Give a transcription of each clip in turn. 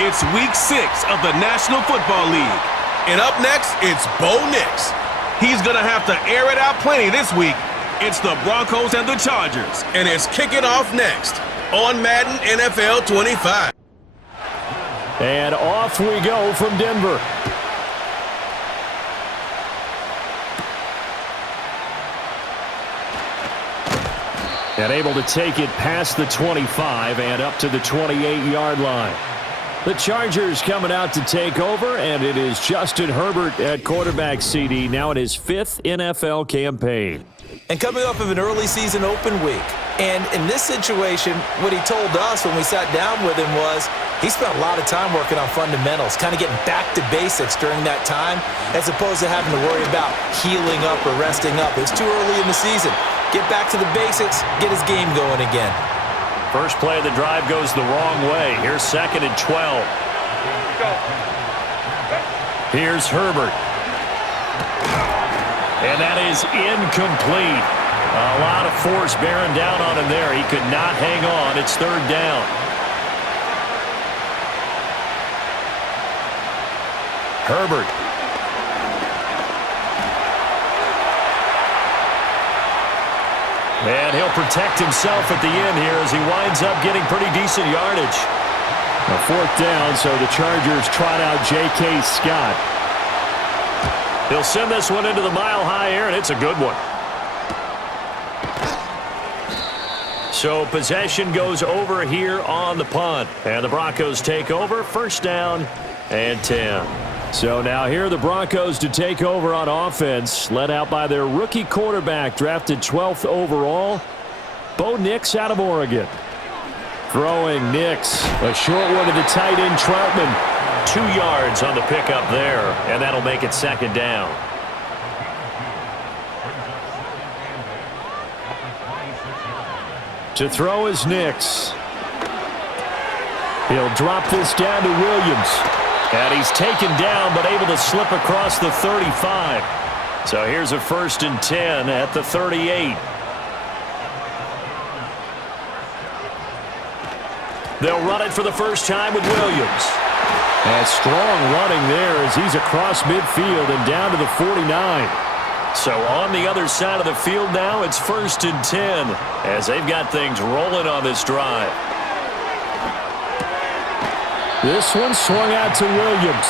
It's Week 6 of the National Football League. And up next, it's Bo Nix. He's going to have to air it out plenty this week. It's the Broncos and the Chargers. And it's kicking off next on Madden NFL 25. And off we go from Denver. And able to take it past the 25 and up to the 28-yard line. The Chargers coming out to take over, and it is Justin Herbert at quarterback CD, now in his 5th NFL campaign. And coming off of an early season open week. And in this situation, what he told us when we sat down with him was he spent a lot of time working on fundamentals, kind of getting back to basics during that time, as opposed to having to worry about healing up or resting up. It's too early in the season. Get back to the basics, get his game going again. First play of the drive goes the wrong way. Here's 2nd and 12. Here's Herbert. And that is incomplete. A lot of force bearing down on him there. He could not hang on. It's 3rd down. Herbert. And he'll protect himself at the end here as he winds up getting pretty decent yardage. A 4th down, so the Chargers trot out J.K. Scott. He'll send this one into the mile-high air, and it's a good one. So possession goes over here on the punt. And the Broncos take over, 1st down and 10. So now here are the Broncos to take over on offense, led out by their rookie quarterback, drafted 12th overall, Bo Nix out of Oregon. Throwing Nix, a short one to the tight end Troutman. 2 yards on the pickup there, and that'll make it 2nd down. To throw is Nix. He'll drop this down to Williams. And he's taken down, but able to slip across the 35. So here's a 1st and 10 at the 38. They'll run it for the first time with Williams. And strong running there as he's across midfield and down to the 49. So on the other side of the field now, it's 1st and 10 as they've got things rolling on this drive. This one swung out to Williams.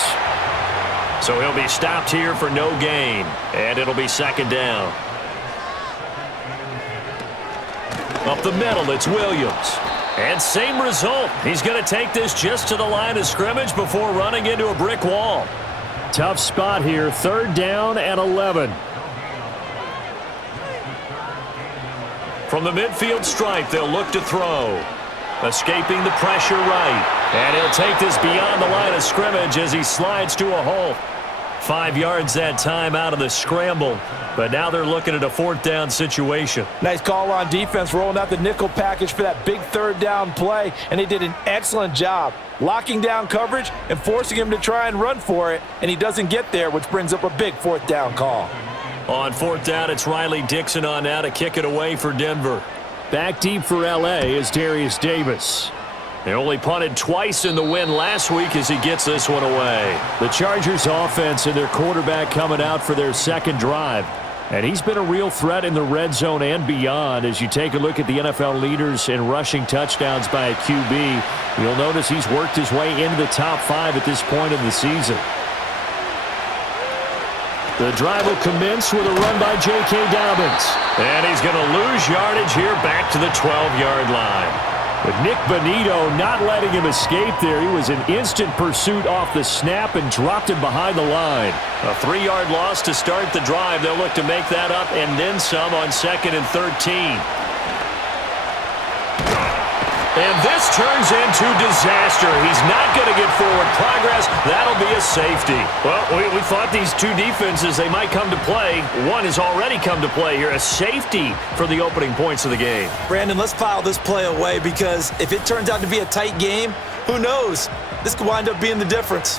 So he'll be stopped here for no gain. And it'll be 2nd down. Up the middle, it's Williams. And same result. He's going to take this just to the line of scrimmage before running into a brick wall. Tough spot here. 3rd down and 11. From the midfield stripe, they'll look to throw. Escaping the pressure right. And he'll take this beyond the line of scrimmage as he slides to a halt. 5 yards that time out of the scramble. But now they're looking at a 4th down situation. Nice call on defense, rolling out the nickel package for that big 3rd down play. And they did an excellent job locking down coverage and forcing him to try and run for it. And he doesn't get there, which brings up a big 4th down call. On 4th down, it's Riley Dixon on now to kick it away for Denver. Back deep for L.A. is Darius Davis. They only punted twice in the win last week as he gets this one away. The Chargers offense and their quarterback coming out for their 2nd drive. And he's been a real threat in the red zone and beyond. As you take a look at the NFL leaders in rushing touchdowns by a QB, you'll notice he's worked his way into the top 5 at this point in the season. The drive will commence with a run by J.K. Dobbins. And he's going to lose yardage here back to the 12-yard line. But Nick Bonito not letting him escape there. He was in instant pursuit off the snap and dropped him behind the line. A 3-yard loss to start the drive. They'll look to make that up and then some on 2nd and 13. And this turns into disaster. He's not going to get forward progress. That'll be a safety. Well, we thought these two defenses, they might come to play. One has already come to play here. A safety for the opening points of the game. Brandon, let's file this play away because if it turns out to be a tight game, who knows? This could wind up being the difference.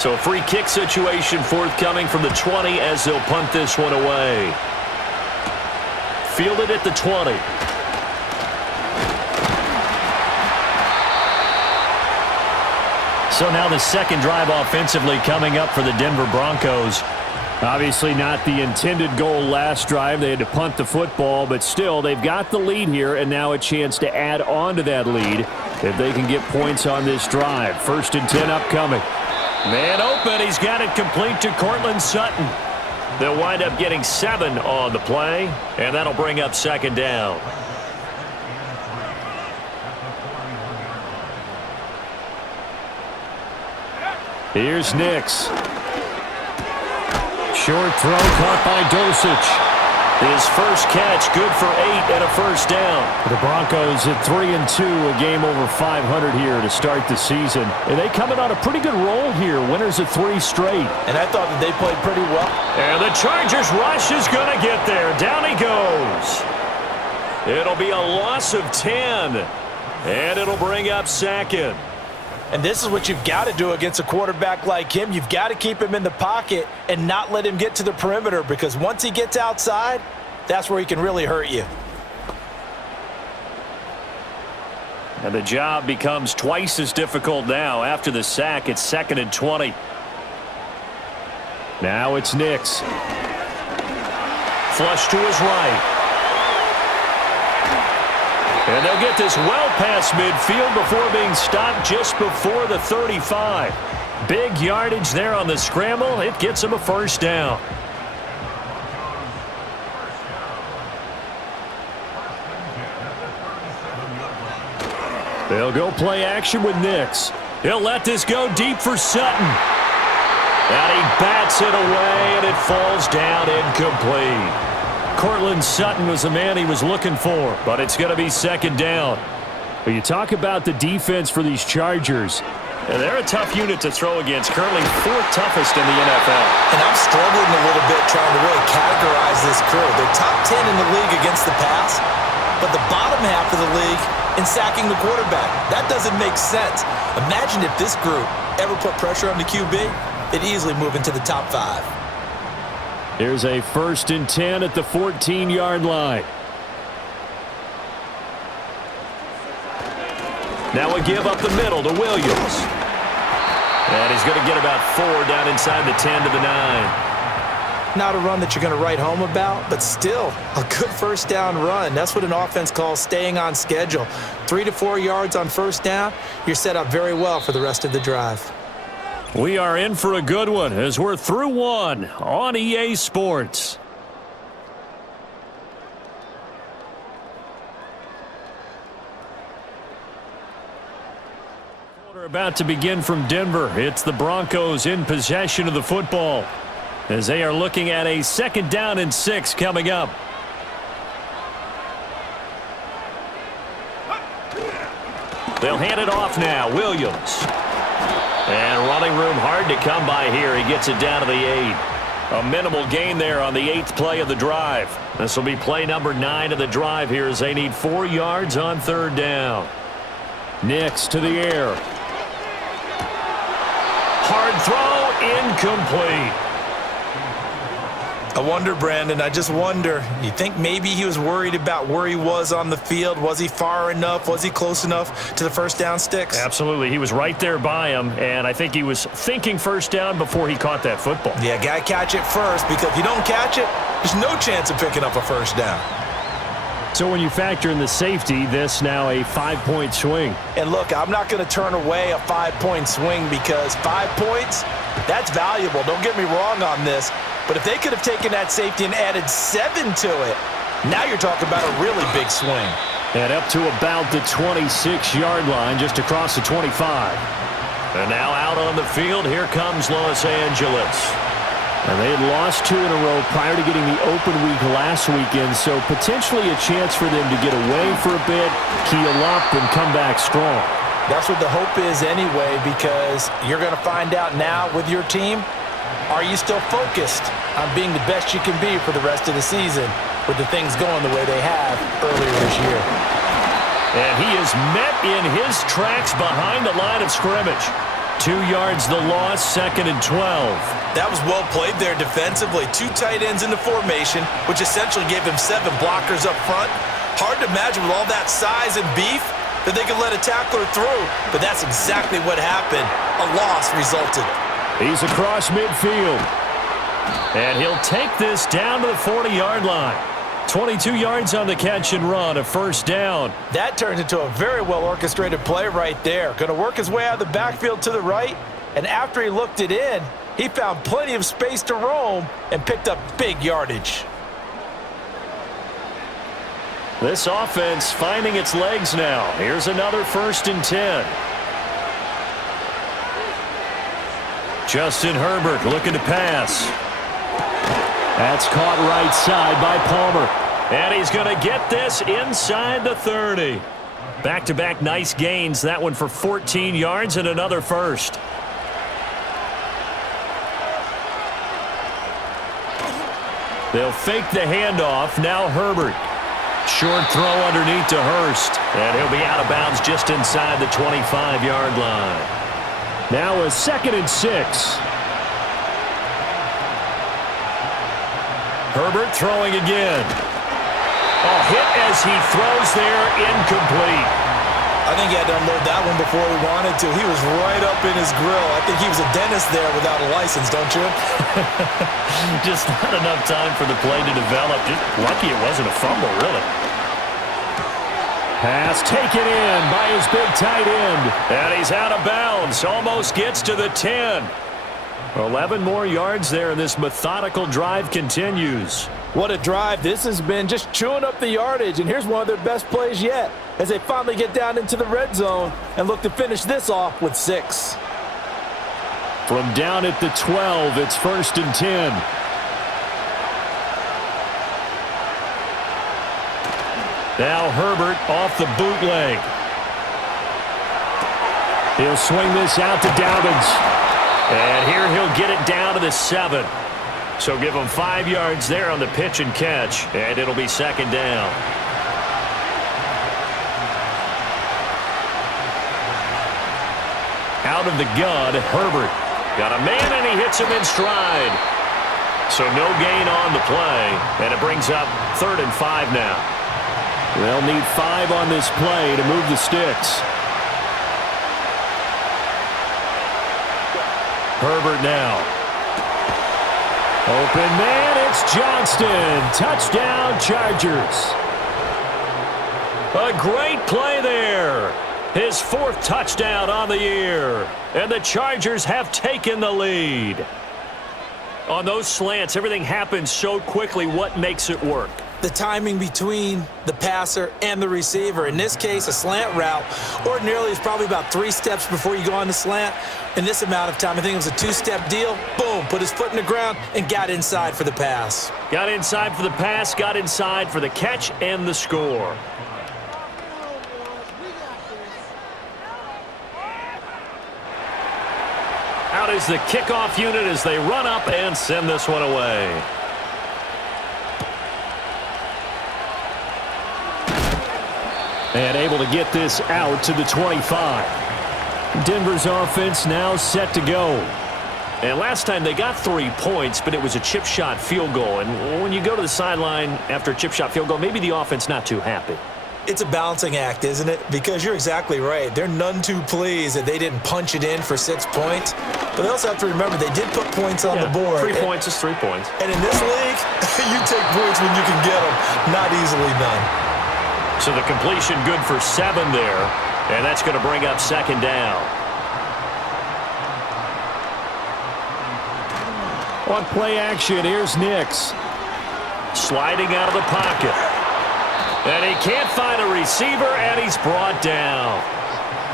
So a free kick situation forthcoming from the 20 as they'll punt this one away. Fielded at the 20. So now the second drive offensively coming up for the Denver Broncos. Obviously not the intended goal last drive. They had to punt the football, but still they've got the lead here and now a chance to add on to that lead if they can get points on this drive. 1st and 10 upcoming. Man open. He's got it complete to Courtland Sutton. They'll wind up getting 7 on the play, and that'll bring up 2nd down. Here's Nix. Short throw caught by Dosich. His first catch, good for 8 and a 1st down. The Broncos at 3-2, a game over 500 here to start the season. And they coming on a pretty good roll here, winners of 3 straight. And I thought that they played pretty well. And the Chargers rush is going to get there. Down he goes. It'll be a loss of 10, and it'll bring up 2nd. And this is what you've got to do against a quarterback like him. You've got to keep him in the pocket and not let him get to the perimeter, because once he gets outside, that's where he can really hurt you. And the job becomes twice as difficult now after the sack. It's 2nd and 20. Now it's Nix. Flush to his right. And they'll get this well past midfield before being stopped just before the 35. Big yardage there on the scramble. It gets them a 1st down. They'll go play action with Nix. He'll let this go deep for Sutton. And he bats it away, and it falls down incomplete. Courtland Sutton was the man he was looking for, but it's going to be 2nd down. But you talk about the defense for these Chargers. And they're a tough unit to throw against, currently 4th toughest in the NFL. And I'm struggling a little bit trying to really categorize this crew. They're top 10 in the league against the pass, but the bottom half of the league in sacking the quarterback. That doesn't make sense. Imagine if this group ever put pressure on the QB, they'd easily move into the top 5. Here's a 1st and 10 at the 14-yard line. Now a give up the middle to Williams. And he's going to get about 4 down inside the 10 to the 9. Not a run that you're going to write home about, but still a good 1st down run. That's what an offense calls staying on schedule. 3 to 4 yards on 1st down, you're set up very well for the rest of the drive. We are in for a good one as we're through 1 on EA Sports. Quarter about to begin from Denver. It's the Broncos in possession of the football as they are looking at a 2nd down and 6 coming up. They'll hand it off now. Williams. And running room hard to come by here. He gets it down to the 8. A minimal gain there on the 8th play of the drive. This will be play number 9 of the drive here as they need 4 yards on 3rd down. Nix to the air. Hard throw, incomplete. I wonder, Brandon, I just wonder, you think maybe he was worried about where he was on the field? Was he far enough? Was he close enough to the 1st down sticks? Absolutely. He was right there by him, and I think he was thinking 1st down before he caught that football. Yeah, got to catch it first, because if you don't catch it, there's no chance of picking up a 1st down. So when you factor in the safety, this now a 5-point swing. And look, I'm not going to turn away a 5-point swing, because 5 points, that's valuable. Don't get me wrong on this. But if they could have taken that safety and added 7 to it, now you're talking about a really big swing. And up to about the 26-yard line, just across the 25. And now out on the field, here comes Los Angeles. And they had lost 2 in a row prior to getting the open week last weekend, so potentially a chance for them to get away for a bit, heal up, and come back strong. That's what the hope is anyway, because you're going to find out now with your team, are you still focused on being the best you can be for the rest of the season with the things going the way they have earlier this year? And he is met in his tracks behind the line of scrimmage. 2 yards the loss, 2nd and 12. That was well played there defensively. 2 tight ends in the formation, which essentially gave him 7 blockers up front. Hard to imagine with all that size and beef that they could let a tackler through, but that's exactly what happened. A loss resulted. He's across midfield, and he'll take this down to the 40-yard line. 22 yards on the catch and run, a first down. That turns into a very well-orchestrated play right there. Going to work his way out of the backfield to the right, and after he looked it in, he found plenty of space to roam and picked up big yardage. This offense finding its legs now. Here's another 1st and 10. Justin Herbert looking to pass. That's caught right side by Palmer. And he's going to get this inside the 30. Back-to-back nice gains. That one for 14 yards and another first. They'll fake the handoff. Now Herbert. Short throw underneath to Hurst. And he'll be out of bounds just inside the 25-yard line. Now a 2nd and 6. Herbert throwing again. A hit as he throws there, incomplete. I think he had to unload that one before he wanted to. He was right up in his grill. I think he was a dentist there without a license, don't you? Just not enough time for the play to develop. Just lucky it wasn't a fumble, really. Pass taken in by his big tight end. And he's out of bounds. Almost gets to the 10. 11 more yards there, and this methodical drive continues. What a drive this has been, just chewing up the yardage, and here's one of their best plays yet as they finally get down into the red zone and look to finish this off with 6. From down at the 12, it's 1st and 10. Now Herbert off the bootleg. He'll swing this out to Dobbins. And here he'll get it down to the 7. So give him 5 yards there on the pitch and catch, and it'll be 2nd down. Out of the gun, Herbert. Got a man, and he hits him in stride. So no gain on the play, and it brings up 3rd and 5 now. They'll need 5 on this play to move the sticks. Herbert now. Open man, it's Johnston. Touchdown, Chargers. A great play there. His 4th touchdown on the year. And the Chargers have taken the lead. On those slants, everything happens so quickly. What makes it work? The timing between the passer and the receiver. In this case, a slant route ordinarily is probably about 3 steps before you go on the slant. In this amount of time, I think it was a 2-step deal. Boom, put his foot in the ground and got inside for the pass. Got inside for the pass, got inside for the catch and the score. Out is the kickoff unit as they run up and send this one away. And able to get this out to the 25. Denver's offense now set to go. And last time they got 3 points, but it was a chip shot field goal. And when you go to the sideline after a chip shot field goal, maybe the offense not too happy. It's a balancing act, isn't it? Because you're exactly right. They're none too pleased that they didn't punch it in for 6 points. But they also have to remember they did put points on the board. 3 points is 3 points. And in this league, you take points when you can get them. Not easily done. So the completion good for 7 there. And that's going to bring up 2nd down. On play action, here's Nix. Sliding out of the pocket. And he can't find a receiver, and he's brought down.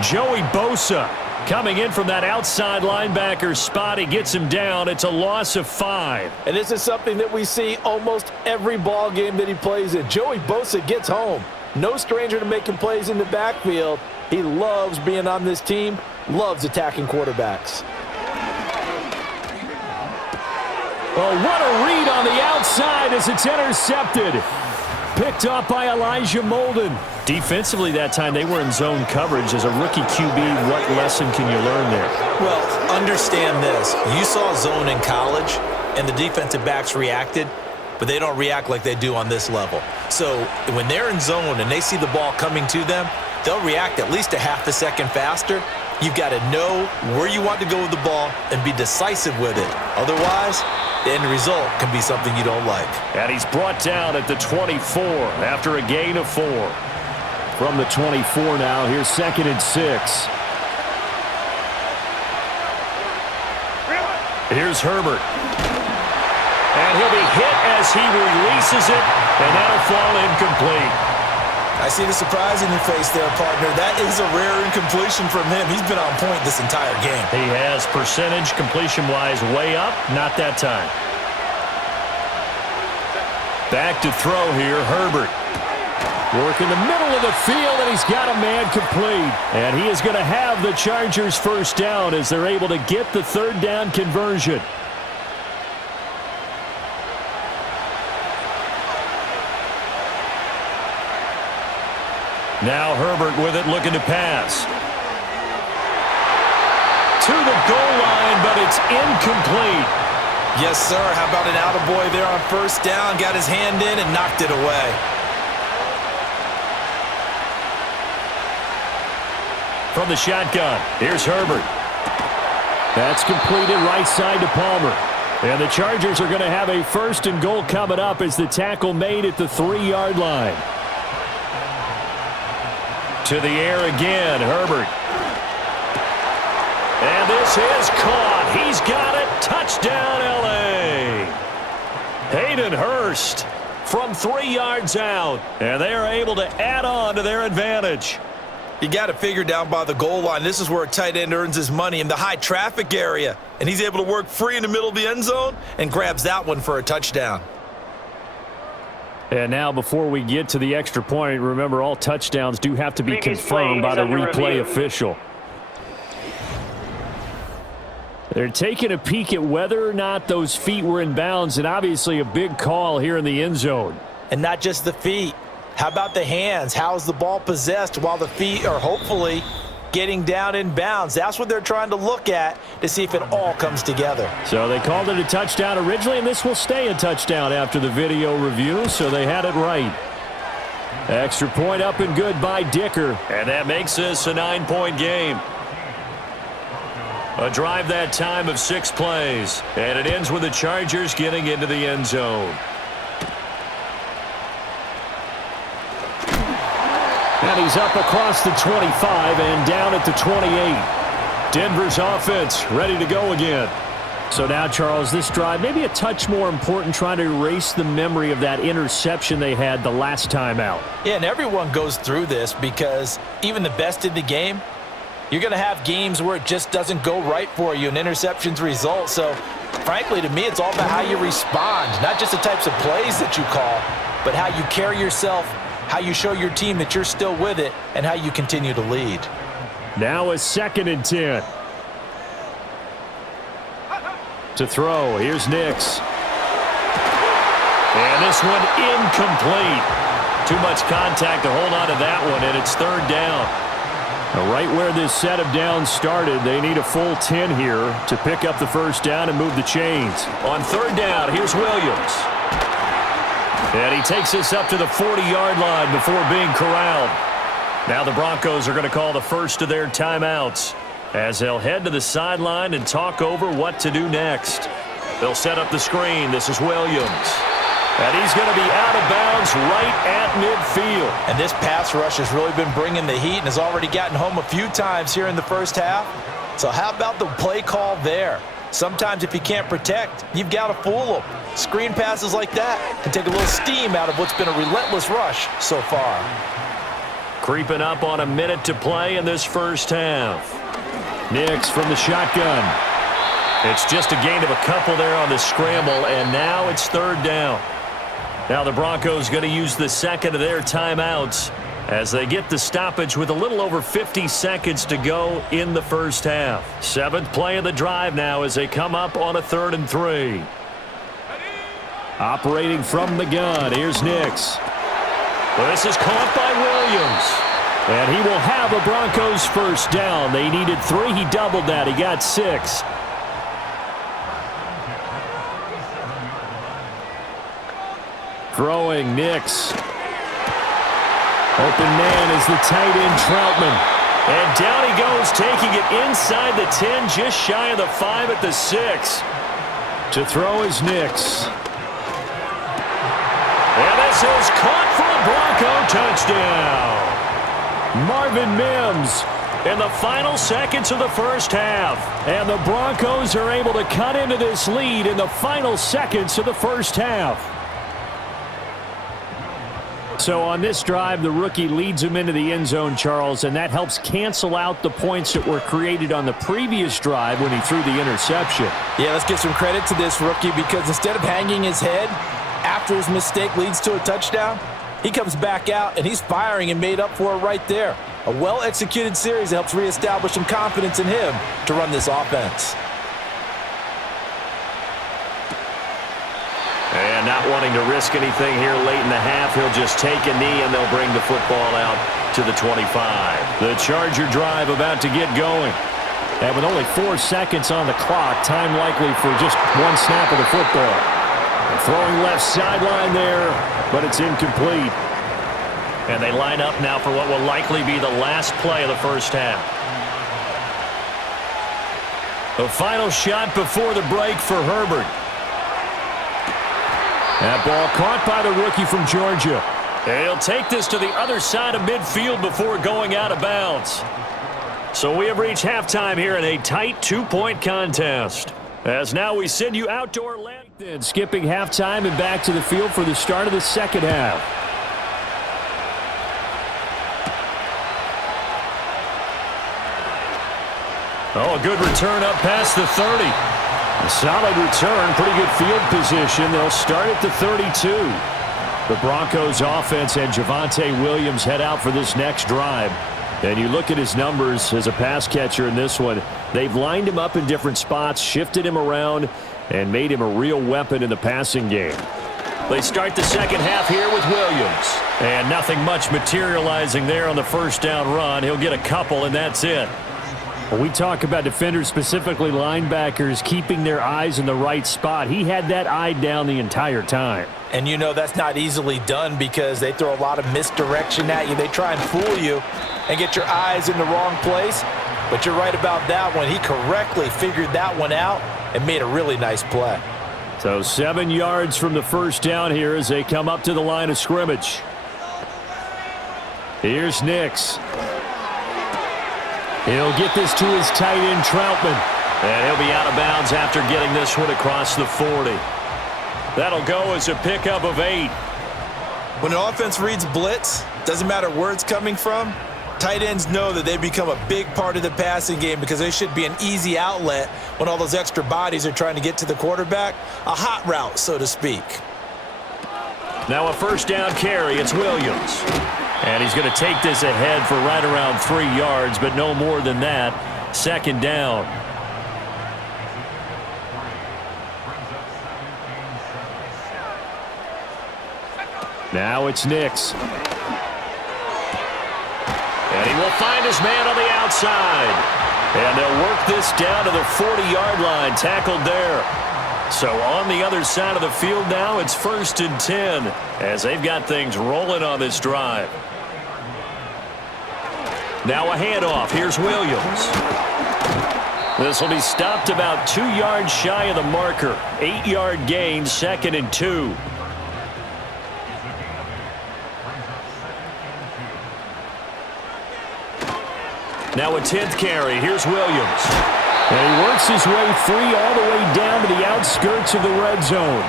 Joey Bosa coming in from that outside linebacker spot. He gets him down. It's a loss of 5. And this is something that we see almost every ball game that he plays in. Joey Bosa gets home. No stranger to making plays in the backfield. He loves being on this team, loves attacking quarterbacks. Oh, what a read on the outside as it's intercepted. Picked up by Elijah Molden. Defensively that time, they were in zone coverage. As a rookie QB, what lesson can you learn there? Well, understand this. You saw zone in college, and the defensive backs reacted, but they don't react like they do on this level. So when they're in zone and they see the ball coming to them, they'll react at least a half a second faster. You've got to know where you want to go with the ball and be decisive with it. Otherwise, the end result can be something you don't like. And he's brought down at the 24 after a gain of 4. From the 24 now, here's 2nd and 6. Here's Herbert. And he'll be hit as he releases it, and that'll fall incomplete. I see the surprise in your face there, partner. That is a rare incompletion from him. He's been on point this entire game. He has percentage completion-wise way up, not that time. Back to throw here, Herbert. Work in the middle of the field, and he's got a man complete. And he is going to have the Chargers first down as they're able to get the 3rd down conversion. Now Herbert with it, looking to pass. To the goal line, but it's incomplete. Yes, sir. How about an attaboy there on 1st down? Got his hand in and knocked it away. From the shotgun, here's Herbert. That's completed right side to Palmer. And the Chargers are going to have a 1st and goal coming up as the tackle made at the 3-yard line. To the air again, Herbert. And this is caught. He's got it. Touchdown, L.A. Hayden Hurst from 3 yards out. And they are able to add on to their advantage. You got to figure down by the goal line. This is where a tight end earns his money, in the high traffic area. And he's able to work free in the middle of the end zone and grabs that one for a touchdown. And now before we get to the extra point, remember all touchdowns do have to be confirmed by the replay official. They're taking a peek at whether or not those feet were in bounds, and obviously a big call here in the end zone. And not just the feet. How about the hands? How is the ball possessed while the feet are hopefully getting down in bounds? That's what they're trying to look at to see if it all comes together. So they called it a touchdown originally, and this will stay a touchdown after the video review, so they had it right. Extra point up and good by Dicker. And that makes this a 9-point game. A drive that time of 6 plays. And it ends with the Chargers getting into the end zone. And he's up across the 25 and down at the 28. Denver's offense ready to go again. So now, Charles, this drive maybe a touch more important, trying to erase the memory of that interception they had the last time out. Yeah, and everyone goes through this because even the best in the game, you're going to have games where it just doesn't go right for you and interceptions result. So, frankly, to me, it's all about how you respond, not just the types of plays that you call, but how you carry yourself, how you show your team that you're still with it, and how you continue to lead. Now a 2nd and 10. To throw, here's Nix. And this one incomplete. Too much contact to hold on to that one, and it's 3rd down. Now, right where this set of downs started, they need a full 10 here to pick up the 1st down and move the chains. On 3rd down, here's Williams. And he takes this up to the 40-yard line before being corralled. Now the Broncos are going to call the first of their timeouts as they'll head to the sideline and talk over what to do next. They'll set up the screen. This is Williams. And he's going to be out of bounds right at midfield. And this pass rush has really been bringing the heat and has already gotten home a few times here in the first half. So how about the play call there? Sometimes if you can't protect, you've got to fool them. Screen passes like that can take a little steam out of what's been a relentless rush so far. Creeping up on a minute to play in this first half. Nix from the shotgun. It's just a gain of a couple there on the scramble, and now it's 3rd down. Now the Broncos going to use the 2nd of their timeouts as they get the stoppage with a little over 50 seconds to go in the first half. 7th play of the drive now as they come up on a 3rd and 3. Operating from the gun, here's Nix. Well, this is caught by Williams. And he will have a Broncos first down. They needed 3. He doubled that. He got 6. Throwing Nix. Open man is the tight end Troutman. And down he goes, taking it inside the 10, just shy of the 5 at the 6. To throw is Nix. And this is caught for a Bronco touchdown. Marvin Mims in the final seconds of the first half. And the Broncos are able to cut into this lead in the final seconds of the first half. So on this drive, the rookie leads him into the end zone, Charles, and that helps cancel out the points that were created on the previous drive when he threw the interception. Yeah, let's give some credit to this rookie because instead of hanging his head after his mistake leads to a touchdown, he comes back out and he's firing and made up for it right there. A well-executed series that helps reestablish some confidence in him to run this offense. And not wanting to risk anything here late in the half, he'll just take a knee and they'll bring the football out to the 25. The Charger drive about to get going. And with only 4 seconds on the clock, time likely for just 1 snap of the football. And throwing left sideline there, but it's incomplete. And they line up now for what will likely be the last play of the first half. The final shot before the break for Herbert. That ball caught by the rookie from Georgia. And he'll take this to the other side of midfield before going out of bounds. So we have reached halftime here in a tight 2-point contest. As now we send you out to Orlando. Then skipping halftime and back to the field for the start of the second half. Oh, a good return up past the 30. A solid return, pretty good field position. They'll start at the 32. The Broncos offense and Javonte Williams head out for this next drive. And you look at his numbers as a pass catcher in this one. They've lined him up in different spots, shifted him around, and made him a real weapon in the passing game. They start the second half here with Williams. And nothing much materializing there on the first down run. He'll get a couple, and that's it. When we talk about defenders, specifically linebackers, keeping their eyes in the right spot, he had that eye down the entire time. And you know that's not easily done because they throw a lot of misdirection at you. They try and fool you and get your eyes in the wrong place. But you're right about that one. He correctly figured that one out and made a really nice play. So 7 yards from the first down here as they come up to the line of scrimmage. Here's Nix. He'll get this to his tight end, Troutman. And he'll be out of bounds after getting this one across the 40. That'll go as a pickup of 8. When an offense reads blitz, doesn't matter where it's coming from, tight ends know that they become a big part of the passing game because they should be an easy outlet when all those extra bodies are trying to get to the quarterback. A hot route, so to speak. Now a first down carry. It's Williams. And he's going to take this ahead for right around 3 yards, but no more than that. Second down. Now it's Nix. And he will find his man on the outside. And they'll work this down to the 40-yard line, tackled there. So on the other side of the field now, it's 1st and 10 as they've got things rolling on this drive. Now a handoff. Here's Williams. This will be stopped about 2 yards shy of the marker. 8-yard gain, 2nd and 2. Now a 10th carry. Here's Williams. And he works his way free all the way down to the outskirts of the red zone.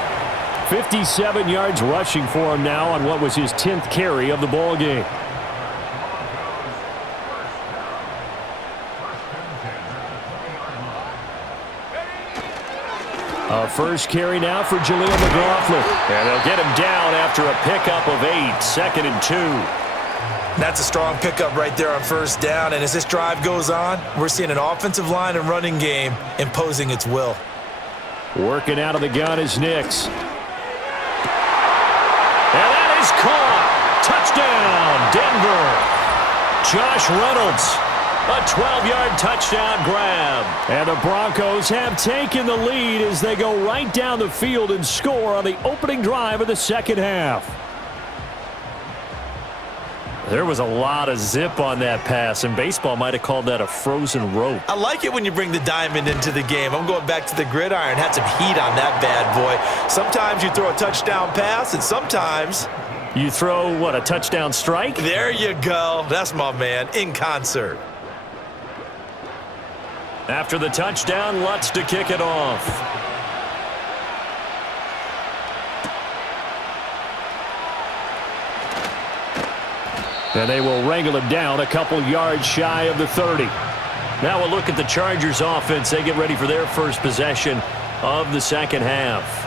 57 yards rushing for him now on what was his 10th carry of the ball game. A first carry now for Jaleel McLaughlin. And they'll get him down after a pickup of 8, 2nd and 2. That's a strong pickup right there on first down. And as this drive goes on, we're seeing an offensive line and running game imposing its will. Working out of the gun is Nix. And that is caught. Touchdown, Denver. Josh Reynolds, a 12-yard touchdown grab. And the Broncos have taken the lead as they go right down the field and score on the opening drive of the second half. There was a lot of zip on that pass, and baseball might have called that a frozen rope. I like it when you bring the diamond into the game. I'm going back to the gridiron. Had some heat on that bad boy. Sometimes you throw a touchdown pass, and sometimes you throw, what, a touchdown strike? There you go. That's my man, in concert. After the touchdown, Lutz to kick it off. And they will wrangle it down a couple yards shy of the 30. Now we'll look at the Chargers offense. They get ready for their first possession of the second half.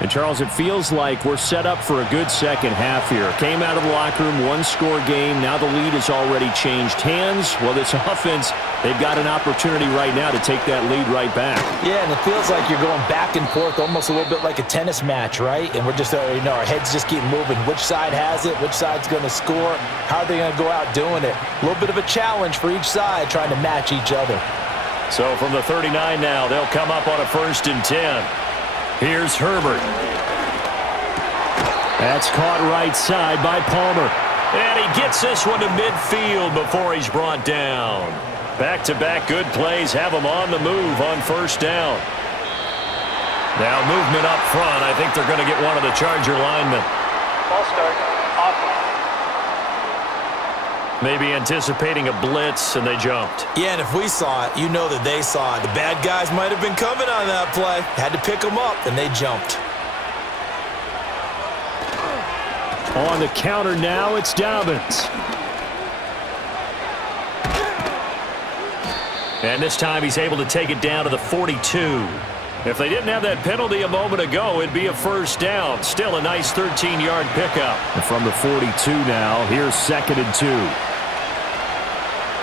And, Charles, it feels like we're set up for a good second half here. Came out of the locker room, one-score game. Now the lead has already changed hands. Well, this offense, they've got an opportunity right now to take that lead right back. Yeah, and it feels like you're going back and forth almost a little bit like a tennis match, right? And we're just, our heads just keep moving. Which side has it? Which side's going to score? How are they going to go out doing it? A little bit of a challenge for each side trying to match each other. So from the 39 now, they'll come up on a 1st and 10. Here's Herbert. That's caught right side by Palmer. And he gets this one to midfield before he's brought down. Back-to-back good plays have him on the move on 1st down. Now movement up front. I think they're going to get one of the Charger linemen. Ball start. Offense. Maybe anticipating a blitz, and they jumped. Yeah, and if we saw it, you know that they saw it. The bad guys might have been coming on that play. Had to pick them up, and they jumped. On the counter now, it's Dobbins. And this time he's able to take it down to the 42. If they didn't have that penalty a moment ago, it'd be a 1st down. Still a nice 13-yard pickup. And from the 42 now, here's 2nd and 2.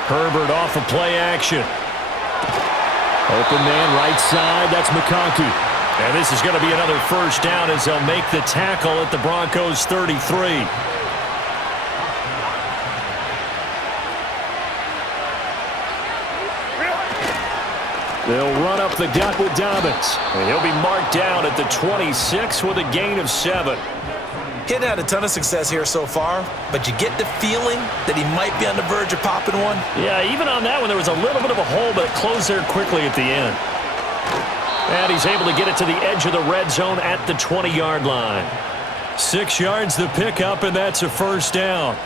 Herbert off of play action. Open man right side, that's McConkey. And this is going to be another 1st down as they'll make the tackle at the Broncos' 33. They'll run up the gut with Dobbins. And he'll be marked down at the 26 with a gain of 7. He hadn't had a ton of success here so far, but you get the feeling that he might be on the verge of popping one. Yeah, even on that one, there was a little bit of a hole, but it closed there quickly at the end. And he's able to get it to the edge of the red zone at the 20-yard line. 6 yards the pickup, and that's a 1st down.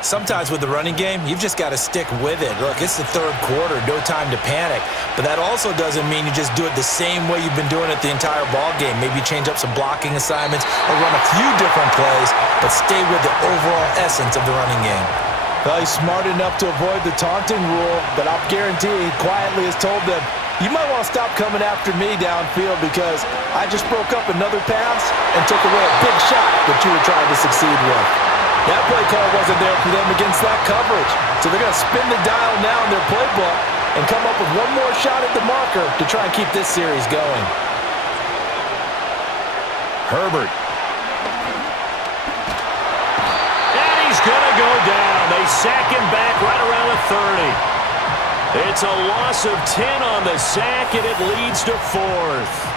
Sometimes with the running game, you've just got to stick with it. Look, it's the 3rd quarter, no time to panic. But that also doesn't mean you just do it the same way you've been doing it the entire ball game. Maybe change up some blocking assignments or run a few different plays, but stay with the overall essence of the running game. Well, he's smart enough to avoid the taunting rule, but I'll guarantee he quietly has told them, you might want to stop coming after me downfield because I just broke up another pass and took away a big shot that you were trying to succeed with. That play call wasn't there for them against that coverage. So they're going to spin the dial now in their playbook and come up with one more shot at the marker to try and keep this series going. Herbert. And he's going to go down. They sack him back right around the 30. It's a loss of 10 on the sack, and it leads to 4th.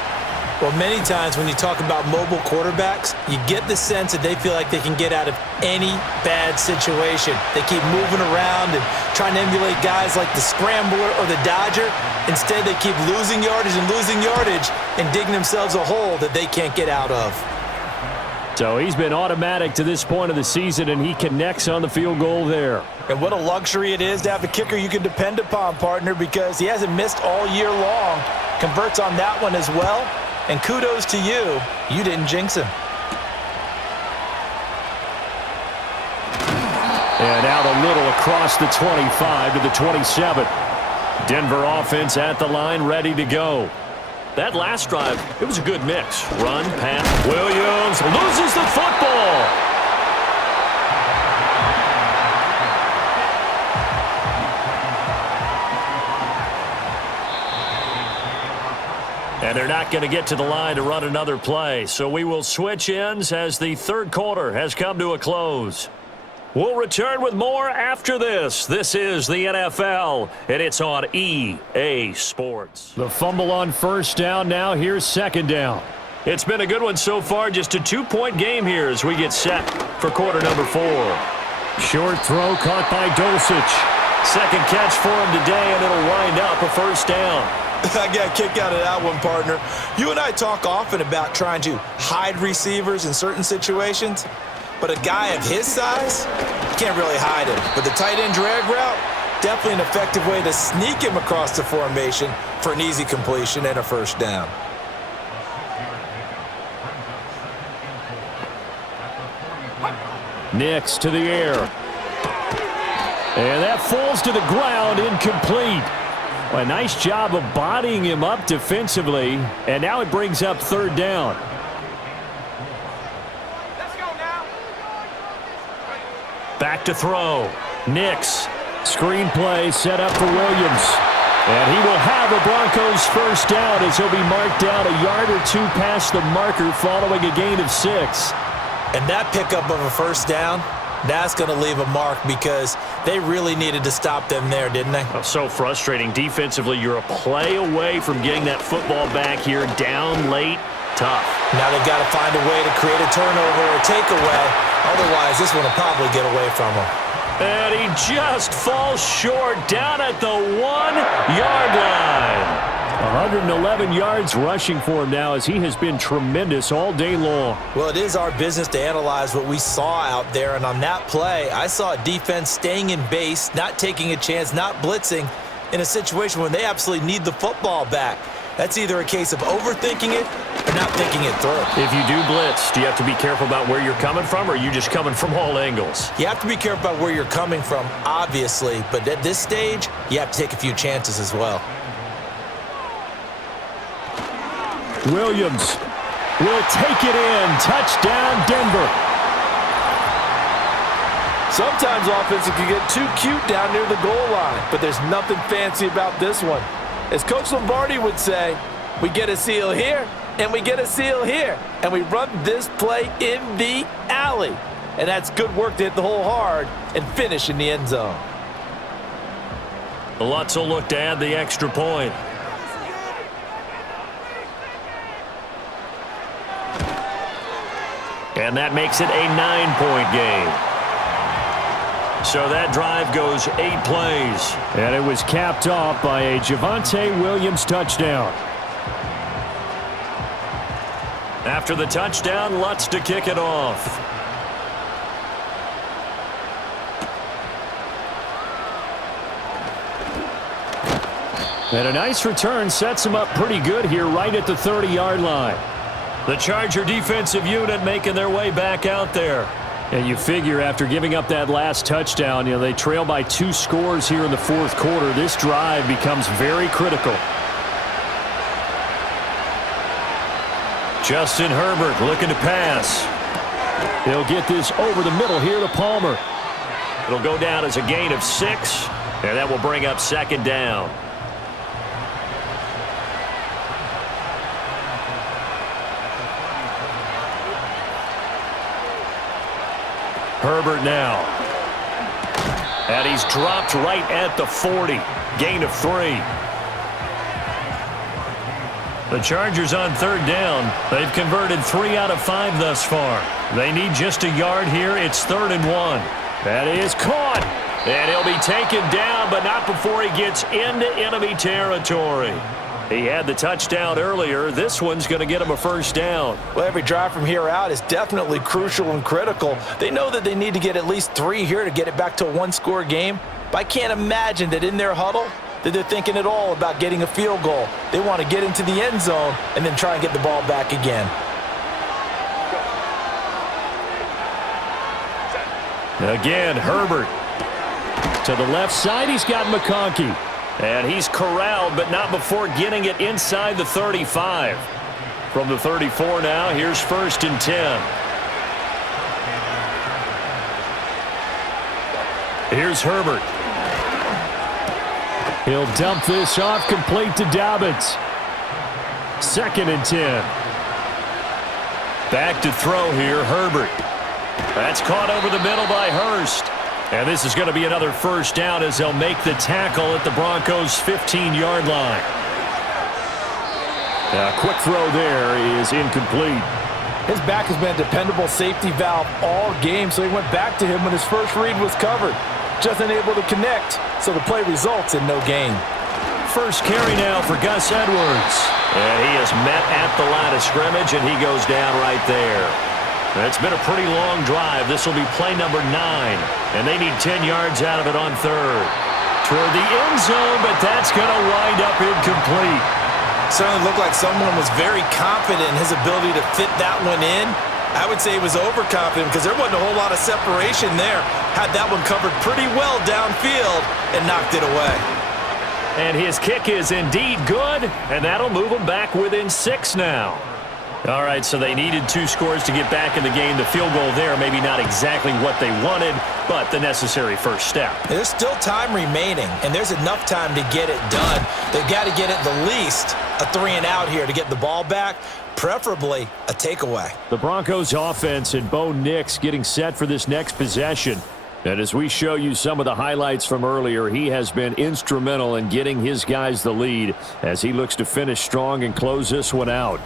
Well, many times when you talk about mobile quarterbacks, you get the sense that they feel like they can get out of any bad situation. They keep moving around and trying to emulate guys like the Scrambler or the Dodger. Instead, they keep losing yardage and digging themselves a hole that they can't get out of. So he's been automatic to this point of the season, and he connects on the field goal there. And what a luxury it is to have a kicker you can depend upon, partner, because he hasn't missed all year long. Converts on that one as well. And kudos to you. You didn't jinx him. And out a little across the 25 to the 27. Denver offense at the line, ready to go. That last drive, it was a good mix. Run, pass. Williams loses the football. And they're not going to get to the line to run another play. So we will switch ends as the third quarter has come to a close. We'll return with more after this. This is the NFL, and it's on EA Sports. The fumble on first down now. Here's second down. It's been a good one so far. Just a 2-point game here as we get set for quarter number 4. Short throw caught by Dulcich. Second catch for him today, and it'll wind up a first down. I got a kick out of that one, partner. You and I talk often about trying to hide receivers in certain situations, but a guy of his size, you can't really hide him. But the tight end drag route, definitely an effective way to sneak him across the formation for an easy completion and a first down. Nix to the air. And that falls to the ground, incomplete. Well, a nice job of bodying him up defensively, and now it brings up third down. Let's go now. Back to throw. Nix. Screen play set up for Williams. And he will have a Broncos first down as he'll be marked down a yard or two past the marker following a gain of 6. And that pickup of a first down, that's going to leave a mark because they really needed to stop them there, didn't they? Oh, so frustrating. Defensively, you're a play away from getting that football back here down late. Tough. Now they've got to find a way to create a turnover or takeaway. Otherwise, this one will probably get away from them. And he just falls short down at the 1-yard line. 111 yards rushing for him now as he has been tremendous all day long. Well, it is our business to analyze what we saw out there, and on that play, I saw a defense staying in base, not taking a chance, not blitzing in a situation when they absolutely need the football back. That's either a case of overthinking it or not thinking it through. If you do blitz, do you have to be careful about where you're coming from, or are you just coming from all angles? You have to be careful about where you're coming from, obviously, but at this stage, you have to take a few chances as well. Williams will take it in. Touchdown, Denver. Sometimes offenses can get too cute down near the goal line, but there's nothing fancy about this one. As Coach Lombardi would say, we get a seal here, and we get a seal here, and we run this play in the alley. And that's good work to hit the hole hard and finish in the end zone. Lutz will look to add the extra point. And that makes it a 9-point game. So that drive goes 8 plays. And it was capped off by a Javonte Williams touchdown. After the touchdown, Lutz to kick it off. And a nice return sets him up pretty good here right at the 30-yard line. The Charger defensive unit making their way back out there. And you figure after giving up that last touchdown, they trail by 2 scores here in the fourth quarter. This drive becomes very critical. Justin Herbert looking to pass. He'll get this over the middle here to Palmer. It'll go down as a gain of 6, and that will bring up second down. Herbert now. And he's dropped right at the 40. Gain of 3. The Chargers on third down. They've converted 3 out of 5 thus far. They need just a yard here. It's 3rd and 1. That is caught. And he'll be taken down, but not before he gets into enemy territory. He had the touchdown earlier. This one's going to get him a first down. Well, every drive from here out is definitely crucial and critical. They know that they need to get at least 3 here to get it back to a 1-score game. But I can't imagine that in their huddle that they're thinking at all about getting a field goal. They want to get into the end zone and then try and get the ball back again. Again, Herbert. To the left side, he's got McConkey. And he's corralled, but not before getting it inside the 35. From the 34 now, here's 1st and 10. Here's Herbert. He'll dump this off complete to Dobbins. 2nd and 10. Back to throw here, Herbert. That's caught over the middle by Hurst. And this is going to be another first down as they'll make the tackle at the Broncos' 15-yard line. A quick throw there is incomplete. His back has been a dependable safety valve all game, so he went back to him when his first read was covered. Just unable to connect, so the play results in no gain. First carry now for Gus Edwards. And he is met at the line of scrimmage, and he goes down right there. It's been a pretty long drive. This will be play number 9, and they need 10 yards out of it on 3rd. Toward the end zone, but that's going to wind up incomplete. Certainly looked like someone was very confident in his ability to fit that one in. I would say he was overconfident because there wasn't a whole lot of separation there. Had that one covered pretty well downfield and knocked it away. And his kick is indeed good, and that'll move them back within 6 now. All right, so they needed 2 scores to get back in the game. The field goal there, maybe not exactly what they wanted, but the necessary first step. There's still time remaining, and there's enough time to get it done. They've got to get at the least a 3-and-out here to get the ball back, preferably a takeaway. The Broncos offense and Bo Nix getting set for this next possession. And as we show you some of the highlights from earlier, he has been instrumental in getting his guys the lead as he looks to finish strong and close this one out.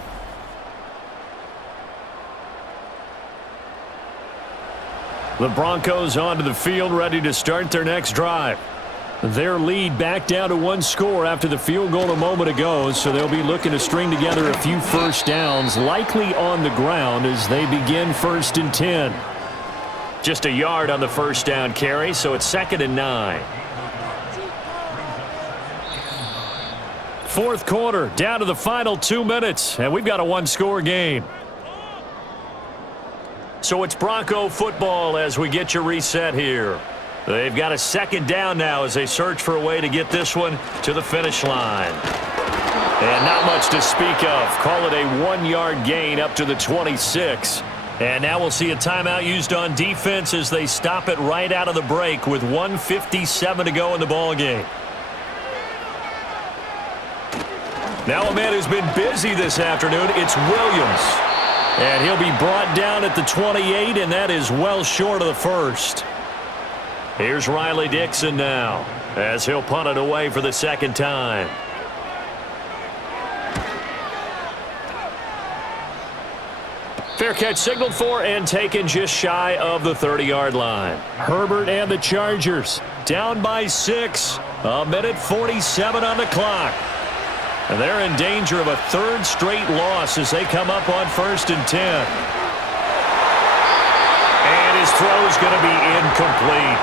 The Broncos onto the field, ready to start their next drive. Their lead back down to 1 score after the field goal a moment ago, so they'll be looking to string together a few first downs, likely on the ground as they begin 1st and 10. Just a yard on the first down carry, so it's 2nd and 9. 4th quarter, down to the final 2 minutes, and we've got a 1-score game. So it's Bronco football as we get you reset here. They've got a 2nd down now as they search for a way to get this one to the finish line. And not much to speak of. Call it a 1-yard gain up to the 26. And now we'll see a timeout used on defense as they stop it right out of the break with 1:57 to go in the ballgame. Now a man who's been busy this afternoon, it's Williams. And he'll be brought down at the 28, and that is well short of the first. Here's Riley Dixon now as he'll punt it away for the 2nd time. Fair catch signaled for and taken just shy of the 30-yard line. Herbert and the Chargers down by 6. 1:47 on the clock. And they're in danger of a 3rd straight loss as they come up on 1st and 10. And his throw is going to be incomplete.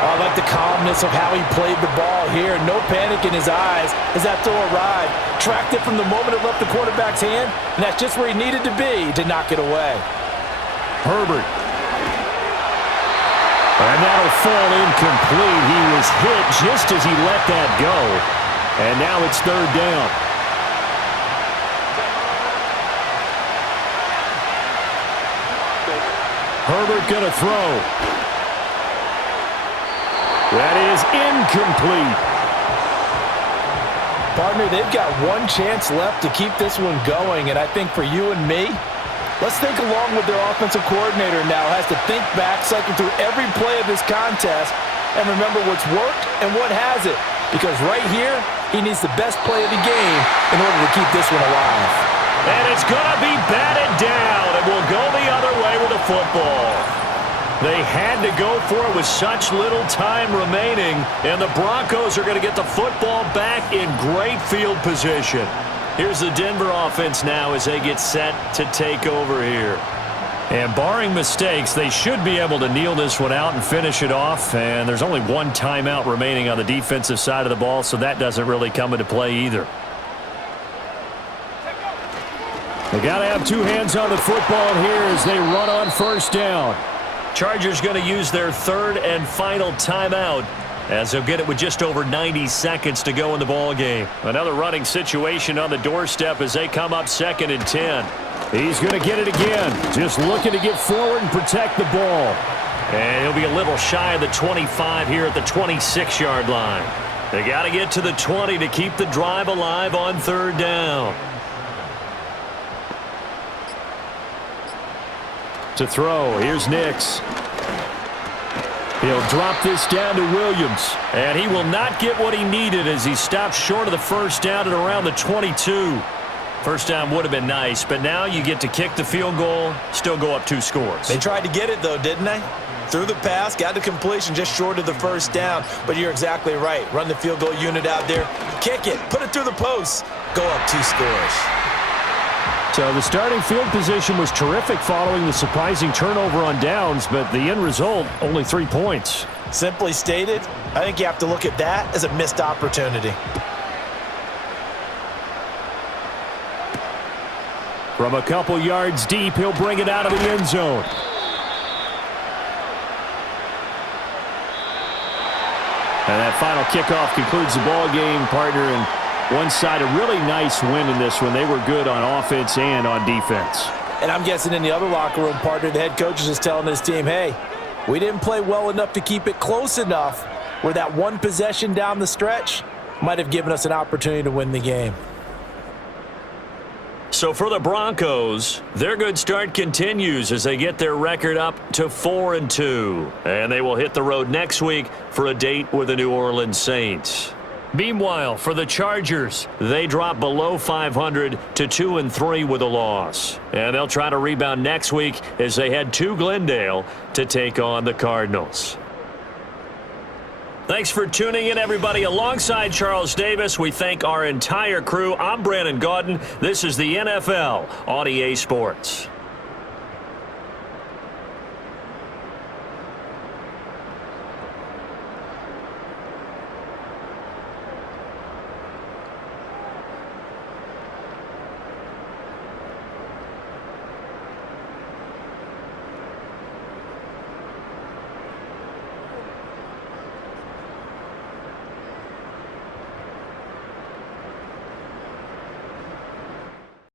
I like the calmness of how he played the ball here. No panic in his eyes as that throw arrived. Tracked it from the moment it left the quarterback's hand, and that's just where he needed to be to knock it away. Herbert. And that'll fall incomplete. He was hit just as he let that go. And now it's 3rd down. Herbert going to throw. That is incomplete. Partner, they've got 1 chance left to keep this one going, and I think for you and me, let's think along with their offensive coordinator now. Has to think back, cycle through every play of this contest, and remember what's worked and what hasn't. Because right here, he needs the best play of the game in order to keep this one alive. And it's going to be batted down, and we'll go the other way with the football. They had to go for it with such little time remaining, and the Broncos are going to get the football back in great field position. Here's the Denver offense now as they get set to take over here. And barring mistakes, they should be able to kneel this one out and finish it off. And there's only 1 timeout remaining on the defensive side of the ball, so that doesn't really come into play either. They got to have 2 hands on the football here as they run on 1st down. Chargers going to use their 3rd and final timeout as they'll get it with just over 90 seconds to go in the ball game. Another running situation on the doorstep as they come up 2nd and 10. He's going to get it again, just looking to get forward and protect the ball. And he'll be a little shy of the 25 here at the 26-yard line. They got to get to the 20 to keep the drive alive on 3rd down. to throw. Here's Nix. He'll drop this down to Williams. And he will not get what he needed as he stops short of the first down at around the 22. First down would have been nice, but now you get to kick the field goal, still go up 2 scores. They tried to get it, though, didn't they? Threw the pass, got the completion just short of the first down. But you're exactly right. Run the field goal unit out there. Kick it. Put it through the post. Go up 2 scores. So the starting field position was terrific following the surprising turnover on downs, but the end result, only 3 points. Simply stated, I think you have to look at that as a missed opportunity. From a couple yards deep, he'll bring it out of the end zone. And that final kickoff concludes the ball game, partner, and one side a really nice win in this one. They were good on offense and on defense. And I'm guessing in the other locker room, partner, the head coach is just telling his team, hey, we didn't play well enough to keep it close enough where that one possession down the stretch might have given us an opportunity to win the game. So for the Broncos, their good start continues as they get their record up to 4-2. And they will hit the road next week for a date with the New Orleans Saints. Meanwhile, for the Chargers, they drop below 500 to 2-3 with a loss. And they'll try to rebound next week as they head to Glendale to take on the Cardinals. Thanks for tuning in, everybody. Alongside Charles Davis, we thank our entire crew. I'm Brandon Gaudin. This is the NFL on EA Sports.